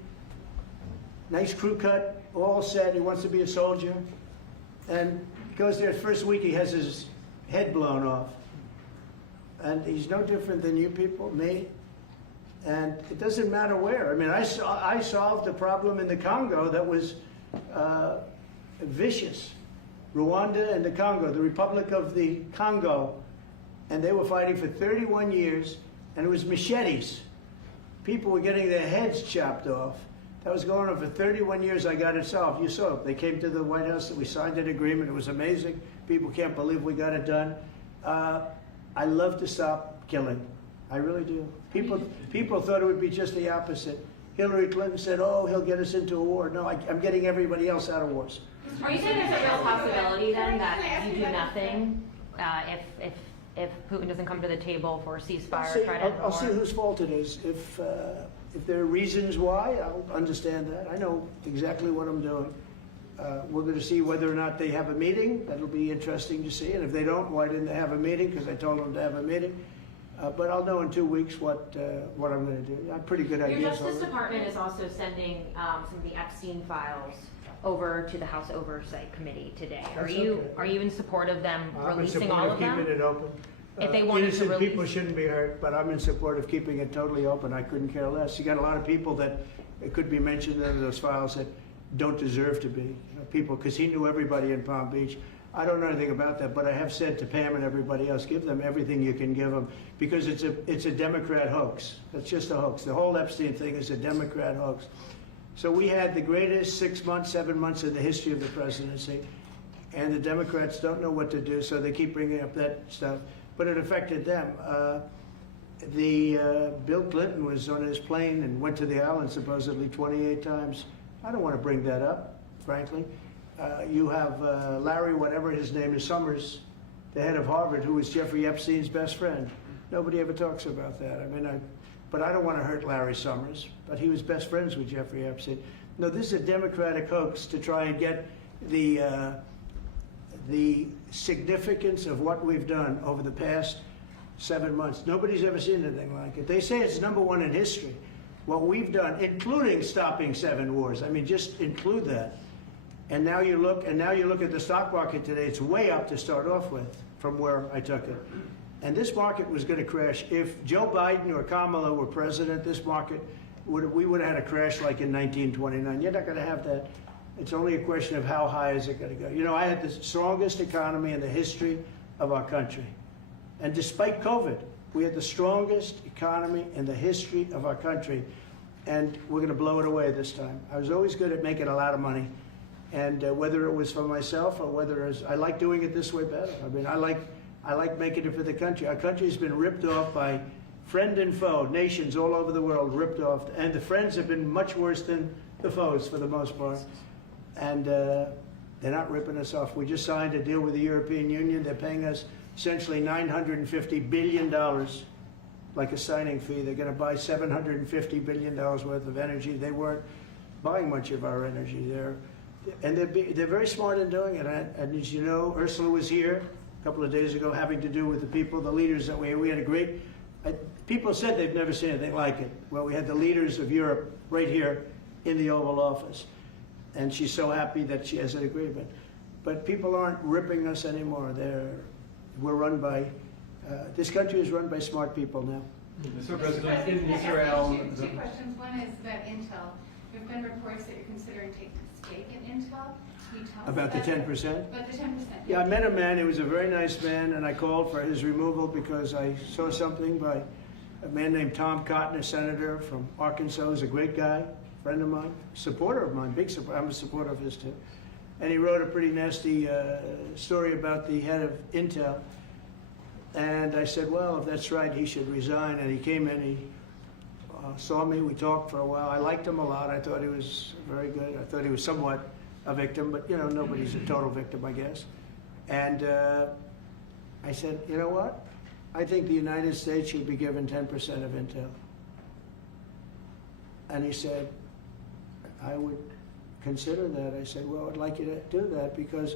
Nice crew cut, all set. He wants to be a soldier. And goes there, first week he has his head blown off. And he's no different than you people, me. And it doesn't matter where. I mean, I solved a problem in the Congo that was vicious. Rwanda and the Congo, the Republic of the Congo. And they were fighting for 31 years, and it was machetes. People were getting their heads chopped off. That was going on for 31 years. I got it solved. You saw it. They came to the White House and we signed an agreement. It was amazing. People can't believe we got it done. I love to stop killing. I really do. People thought it would be just the opposite. Hillary Clinton said, oh, he'll get us into a war. No, I'm getting everybody else out of wars. Are you saying there's a real possibility then that you do nothing if Putin doesn't come to the table for a ceasefire? I'll see whose fault it is. If there are reasons why, I'll understand that. I know exactly what I'm doing. We're going to see whether or not they have a meeting. That'll be interesting to see. And if they don't, why didn't they have a meeting? Because I told them to have a meeting. But I'll know in 2 weeks what I'm going to do. I have pretty good ideas. Your Justice Department is also sending some of the Epstein files over to the House Oversight Committee today. Are you in support of them releasing all of them? I'm in support of keeping it open. If they wanted to innocent release, people shouldn't be hurt, but I'm in support of keeping it totally open. I couldn't care less. You got a lot of people that it could be mentioned in those files that don't deserve to be. You know, people, because he knew everybody in Palm Beach. I don't know anything about that, but I have said to Pam and everybody else, give them everything you can give them, because it's a Democrat hoax. It's just a hoax. The whole Epstein thing is a Democrat hoax. So we had the greatest 6 months, 7 months in the history of the presidency, and the Democrats don't know what to do, so they keep bringing up that stuff. But it affected them. Bill Clinton was on his plane and went to the island supposedly 28 times. I don't want to bring that up, frankly. You have Larry, whatever his name is, Summers, the head of Harvard, who was Jeffrey Epstein's best friend. Nobody ever talks about that. I mean, but I don't want to hurt Larry Summers, but he was best friends with Jeffrey Epstein. No, this is a Democratic hoax to try and get the significance of what we've done over the past 7 months. Nobody's ever seen anything like it. They say it's #1 in history. What we've done, including stopping 7 wars. I mean, just include that. And now you look at the stock market today, it's way up to start off with from where I took it. And this market was going to crash. If Joe Biden or Kamala were president, this market, we would have had a crash like in 1929. You're not going to have that. It's only a question of how high is it going to go. You know, I had the strongest economy in the history of our country. And despite COVID, we had the strongest economy in the history of our country. And we're going to blow it away this time. I was always good at making a lot of money. And whether it was for myself or whether it was, I like doing it this way better. I mean, I like making it for the country. Our country's been ripped off by friend and foe, nations all over the world ripped off. And the friends have been much worse than the foes for the most part. And they're not ripping us off. We just signed a deal with the European Union. They're paying us essentially $950 billion, like a signing fee. They're going to buy $750 billion worth of energy. They weren't buying much of our energy there. And they're very smart in doing it. And as you know, Ursula was here a couple of days ago having to do with the people, the leaders that we had a great, people said they've never seen anything like it. Well, we had the leaders of Europe right here in the Oval Office. And she's so happy that she has an agreement. But people aren't ripping us anymore. We're run by, this country is run by smart people now. Mr. President, in Israel... Two questions. One is about Intel. There have been reports that you're considering taking a stake in Intel. Can you tell us About the 10%? About the 10%. Yeah, I met a man, he was a very nice man, and I called for his removal because I saw something by a man named Tom Cotton, a senator from Arkansas, who's a great guy, friend of mine, supporter of mine, big supporter, I'm a supporter of his too. And he wrote a pretty nasty story about the head of Intel. And I said, well, if that's right, he should resign. And he came in, he saw me, we talked for a while. I liked him a lot. I thought he was very good. I thought he was somewhat a victim, but you know, nobody's a total victim, I guess. And I said, you know what? I think the United States should be given 10% of Intel. And he said, I would consider that. I said, well, I'd like you to do that because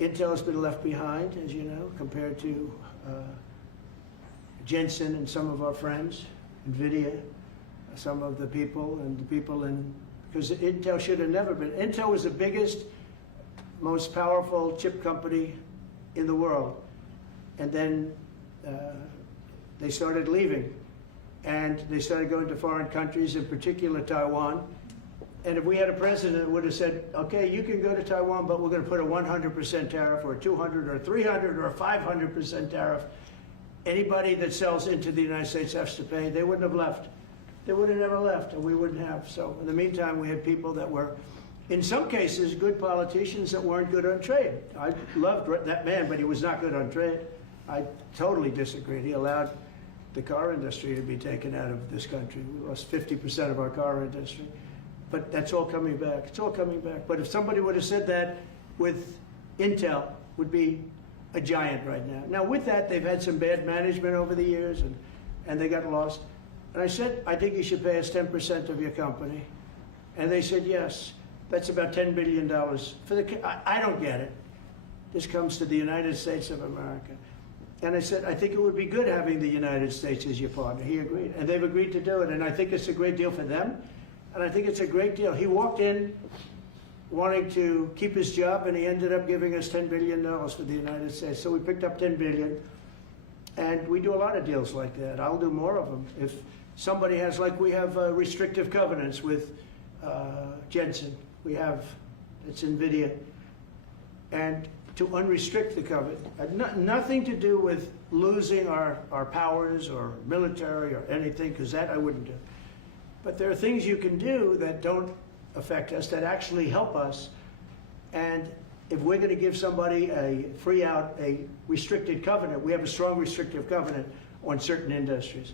Intel has been left behind, as you know, compared to Jensen and some of our friends, NVIDIA, some of the people and the people in, because Intel should have never been. Intel was the biggest, most powerful chip company in the world. And then they started leaving. And they started going to foreign countries, in particular Taiwan. And if we had a president that would have said, okay, you can go to Taiwan, but we're going to put a 100% tariff or a 200 or 300 or a 500% tariff, anybody that sells into the United States has to pay. They wouldn't have left. They would have never left, and we wouldn't have. So in the meantime, we had people that were, in some cases, good politicians that weren't good on trade. I loved that man, but he was not good on trade. I totally disagreed. He allowed the car industry to be taken out of this country. We lost 50% of our car industry. But that's all coming back. It's all coming back. But if somebody would have said that with Intel, would be a giant right now. Now with that, they've had some bad management over the years and they got lost. And I said, I think you should pay us 10% of your company. And they said, yes. That's about $10 billion. I don't get it. This comes to the United States of America. And I said, I think it would be good having the United States as your partner. He agreed. And they've agreed to do it. And I think it's a great deal for them. And I think it's a great deal. He walked in wanting to keep his job, and he ended up giving us $10 billion for the United States. So we picked up $10 billion. And we do a lot of deals like that. I'll do more of them. If somebody has, like we have restrictive covenants with Jensen. We have, it's NVIDIA. And to unrestrict the covenant. Nothing to do with losing our powers or military or anything, because that I wouldn't do. But there are things you can do that don't affect us, that actually help us. And if we're going to give somebody a restricted covenant, we have a strong restrictive covenant on certain industries.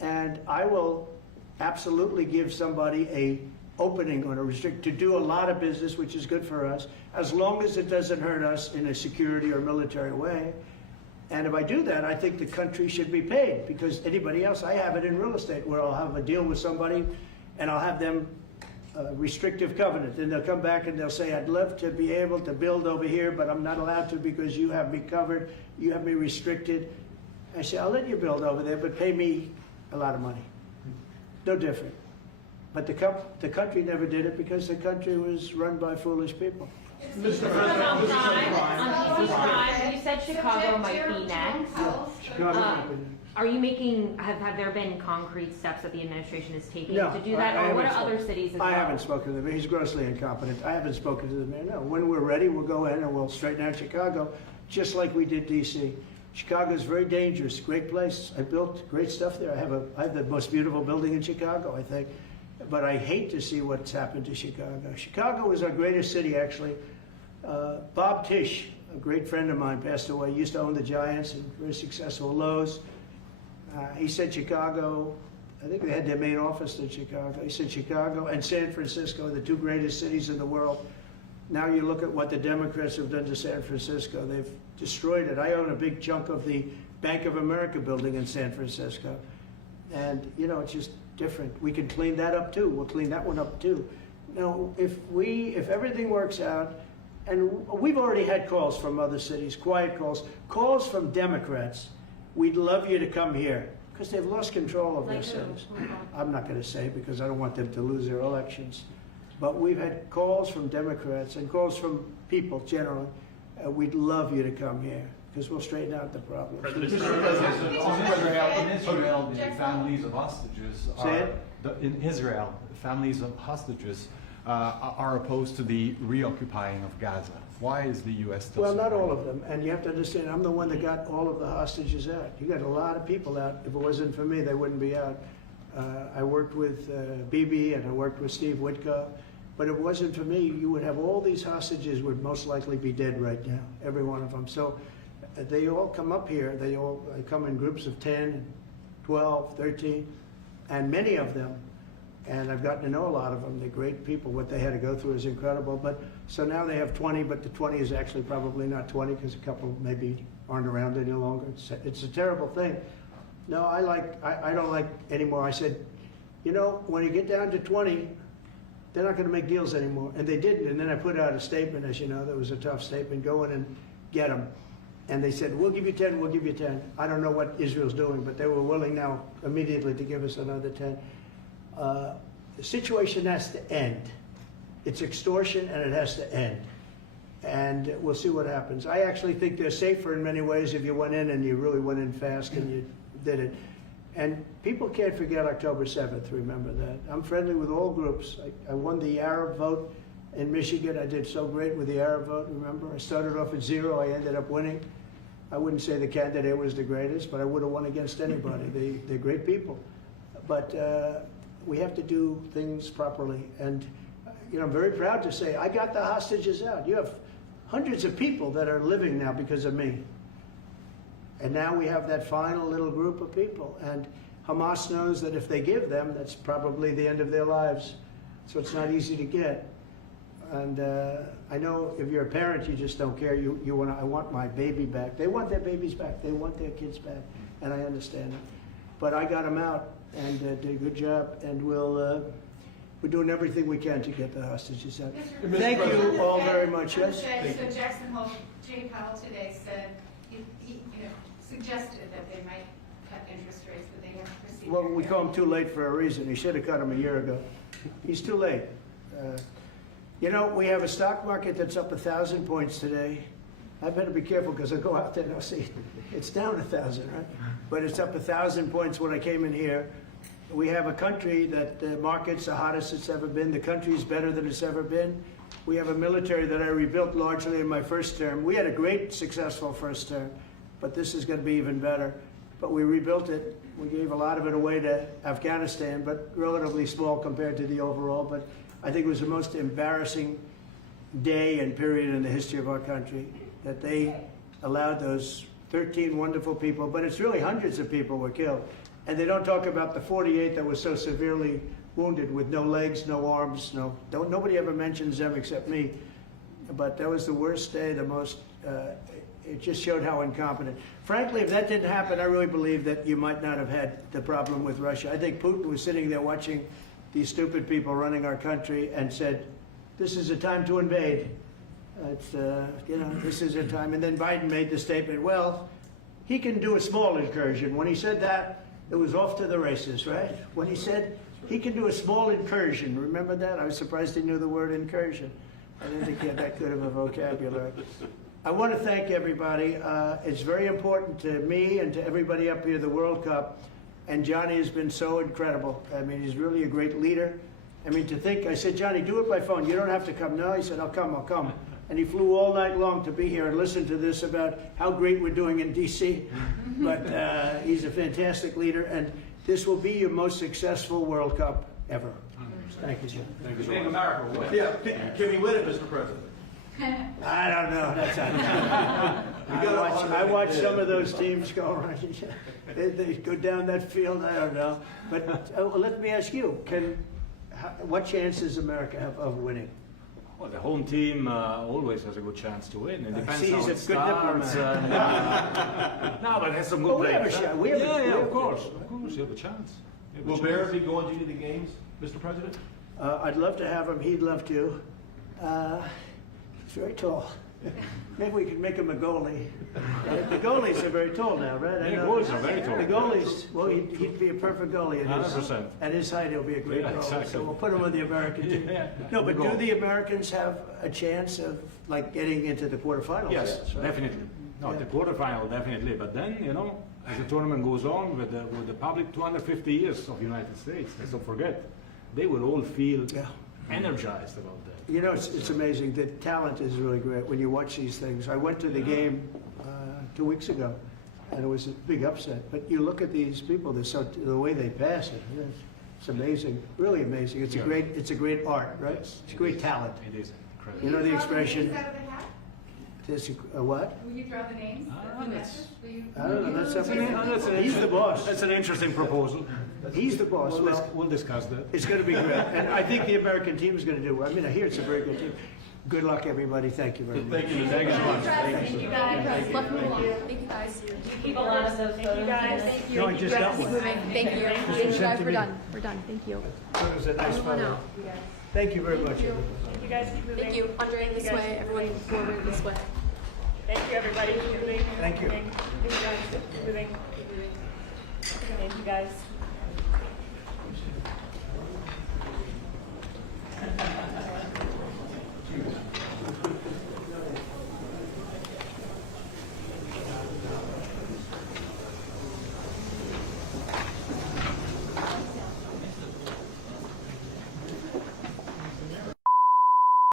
And I will absolutely give somebody a opening on a to do a lot of business, which is good for us, as long as it doesn't hurt us in a security or military way. And if I do that, I think the country should be paid, because anybody else, I have it in real estate where I'll have a deal with somebody and I'll have them restrictive covenant. Then they'll come back and they'll say, I'd love to be able to build over here, but I'm not allowed to because you have me covered, you have me restricted. I say, I'll let you build over there, but pay me a lot of money. No different. But the country never did it because the country was run by foolish people. Mr. President, on crime, you said Chicago might be next. Are you making, have there been concrete steps that the administration is taking to do that? Or what are other cities as well? I haven't spoken to the mayor. He's grossly incompetent. I haven't spoken to the mayor, no. When we're ready, we'll go in and we'll straighten out Chicago, just like we did D.C. Chicago is very dangerous, great place. I built great stuff there. I have the most beautiful building in Chicago, I think. but I hate to see what's happened to Chicago. Chicago was our greatest city, actually. Bob Tisch, a great friend of mine, passed away. He used to own the Giants and very successful Lowe's. He said Chicago, I think they had their main office in Chicago. He said Chicago and San Francisco, the two greatest cities in the world. Now you look at what the Democrats have done to San Francisco. They've destroyed it. I own a big chunk of the Bank of America building in San Francisco. And, you know, it's just different. We can clean that up too. We'll clean that one up too. Now, if everything works out, and we've already had calls from other cities, quiet calls from Democrats, we'd love you to come here, because they've lost control of their cities. I'm not going to say because I don't want them to lose their elections. But we've had calls from Democrats and calls from people generally. We'd love you to come here, because we'll straighten out the problem. In Israel, the families of hostages in Israel, the families of hostages are opposed to the reoccupying of Gaza. Why is the U.S. still Well, not supporting all of them. And you have to understand, I'm the one that got all of the hostages out. You got a lot of people out. If it wasn't for me, they wouldn't be out. I worked with Bibi and I worked with Steve Witkoff. But if it wasn't for me, you would have all these hostages would most likely be dead right now, every one of them. So they all come up here. They come in groups of 10, 12, 13, and many of them, and I've gotten to know a lot of them. They're great people. What they had to go through is incredible. But so now they have 20, but the 20 is actually probably not 20 because a couple maybe aren't around any longer. It's a terrible thing. No, I don't like anymore. I said, you know, when you get down to 20, they're not going to make deals anymore. And they didn't. And then I put out a statement, as you know, that was a tough statement, go in and get them. And they said, we'll give you 10, we'll give you 10. I don't know what Israel's doing, but they were willing now immediately to give us another 10. The situation has to end. It's extortion and it has to end. And we'll see what happens. I actually think they're safer in many ways if you went in and you really went in fast and you did it. And people can't forget October 7th, remember that. I'm friendly with all groups. I won the Arab vote in Michigan. I did so great with the Arab vote, remember? I started off at 0, I ended up winning. I wouldn't say the candidate was the greatest, but I would have won against anybody. They're great people. But we have to do things properly. And you know, I'm very proud to say I got the hostages out. You have hundreds of people that are living now because of me. And now we have that final little group of people. And Hamas knows that if they give them, that's probably the end of their lives. So it's not easy to get. And I know if you're a parent, you just don't care. You want, I want my baby back. They want their babies back. They want their kids back. And I understand it. But I got them out and did a good job. And we're doing everything we can to get the hostages out. Thank you all very much. Yes? So Jackson Hole, Jay Powell today said, he suggested that they might cut interest rates, but they haven't proceeded. Well, we call him too late for a reason. He should have cut him a year ago. He's too late. You know, we have a stock market that's up 1,000 points today. I better be careful because I go out there and I'll see it's down 1,000, right? But it's up 1,000 points when I came in here. We have a country that the market's the hottest it's ever been. The country's better than it's ever been. We have a military that I rebuilt largely in my first term. We had a great, successful first term, but this is going to be even better. But we rebuilt it. We gave a lot of it away to Afghanistan, but relatively small compared to the overall. But I think it was the most embarrassing day and period in the history of our country that they allowed those 13 wonderful people, but it's really hundreds of people were killed. And they don't talk about the 48 that was so severely wounded with no legs, no arms, nobody ever mentions them except me. But that was the worst day, the most, it just showed how incompetent. Frankly, if that didn't happen, I really believe that you might not have had the problem with Russia. I think Putin was sitting there watching these stupid people running our country and said, this is a time to invade. It's, you know, this is a time. And then Biden made the statement, well, he can do a small incursion. When he said that, it was off to the races, right? When he said he can do a small incursion, remember that? I was surprised he knew the word incursion. I didn't think he had that good of a vocabulary. I want to thank everybody. It's very important to me and to everybody up here, the World Cup. And Johnny has been so incredible. I mean, he's really a great leader. I mean, to think, I said, Johnny, do it by phone. You don't have to come. No, he said, I'll come. And he flew all night long to be here and listen to this about how great we're doing in D.C. But he's a fantastic leader. And this will be your most successful World Cup. ever. Thank you, Jim. Thank you so Make much. America win. Yeah, can we win it, Mr. President? I don't know. That's I watch some of those teams go around. They go down that field. I don't know. But let me ask you: what chance does America have of winning? Well, the home team always has a good chance to win. It depends See, how he's it a good starts. diplomat. No, but it has some good Well, we players. have a huh? shot. We have a- yeah, we yeah, have of a- course, you have a chance. You have a Will chance. Bear be going to any of the games, Mr. President? I'd love to have him. He'd love to. He's very tall. Maybe we could make him a goalie. The goalies are very tall now, right? I Yeah, know. goalies are very tall. The goalies, well, he'd be a perfect goalie. At his, 100%. at his height, he'll be a great Yeah, goalie. exactly. So we'll put him on the American team. Yeah. No, but Good do goal. the Americans have a chance of like getting into the quarterfinals? Yes, right? definitely. No, Yeah. the quarterfinal definitely. But then, as the tournament goes on with the public 250 years of United States, let's not forget, they will all feel Yeah. energized about that. It's amazing. The talent is really great when you watch these things. I went to the game 2 weeks ago, and it was a big upset. But you look at these people; the way they pass it. It's amazing, really amazing. It's Yeah. a great art, right? Yes, It's it great is. talent. It is incredible. You know the expression. Will you draw the names out of the hat? There's what? Will you draw the names of the matches? Will you? I don't know. That's up to That's an He's the boss. That's an interesting proposal. He's the boss. Well, We'll discuss that. it's going to be great, and I think the American team is going to do well. I mean, I hear it's a very good team. Good luck, everybody. Thank you very much. Thank you, Thank you so much. Thank you guys. Thank Love you along. Thank you guys. Keep a lot of those photos. You guys. Thank you. No, I just got one. Thank you. You guys, we're done. We're done. Thank you. It was a nice photo. Thank you very much. everybody. You guys keep moving. Thank you. Andre, this way. Everyone forward this way. Thank you, everybody. Keep moving. Thank you. Thank you guys. Keep moving. Keep moving. Thank you, guys.